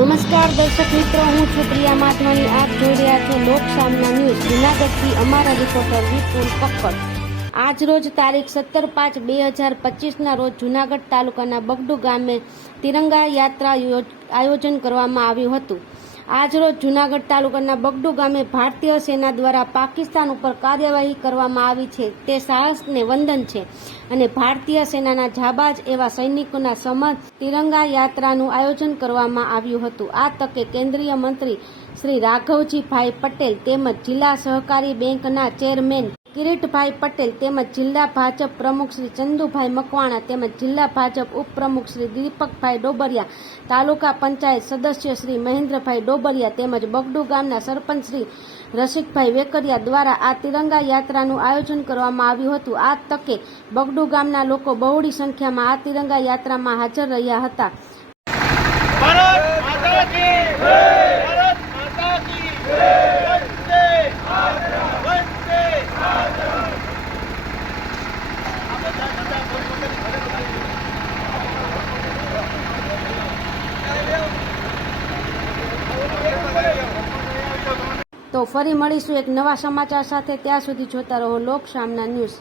નમસ્કાર દર્શક મિત્રો, હું છું પ્રિયા માધવાણી. આપ જોઈ રહ્યા છો લોક સામના ન્યૂઝ. જૂનાગઢથી અમારા રિપોર્ટર વિપુલ કક્કડ. આજ રોજ તારીખ 17/5/2025ના રોજ જૂનાગઢ તાલુકાના બગડુ ગામે તિરંગા યાત્રા આયોજન કરવામાં આવ્યું હતું. આજરોજ જૂનાગઢ તાલુકાના બગડુ ગામે ભારતીય સેના દ્વારા પાકિસ્તાન ઉપર કાર્યવાહી કરવામાં આવી છે તે સાહસને વંદન છે અને ભારતીય સેનાના જાબાજ એવા સૈનિકોના સમર્થ તિરંગા યાત્રાનું આયોજન કરવામાં આવ્યું હતું. આ તકે કેન્દ્રીય મંત્રી શ્રી રાઘવજીભાઈ પટેલ તેમજ જિલ્લા સહકારી બેંકના ચેરમેન કિરીટભાઈ પટેલ તેમજ જિલ્લા ભાજપ પ્રમુખ શ્રી ચંદુભાઈ મકવાણા તેમજ જિલ્લા ભાજપ ઉપપ્રમુખ શ્રી દીપકભાઈ ડોબરિયા, તાલુકા પંચાયત સદસ્ય શ્રી મહેન્દ્રભાઈ ડોબરિયા તેમજ બગડુ ગામના સરપંચ શ્રી રસિકભાઈ વેકરિયા દ્વારા આ તિરંગા યાત્રાનું આયોજન કરવામાં આવ્યું હતું. આ તકે બગડુ ગામના લોકો બહોળી સંખ્યામાં આ તિરંગા યાત્રામાં હાજર રહ્યા હતા. તો ફરી મળીશું એક નવા સમાચાર સાથે. ત્યાં સુધી જોતા રહો લોક સામના ન્યૂઝ.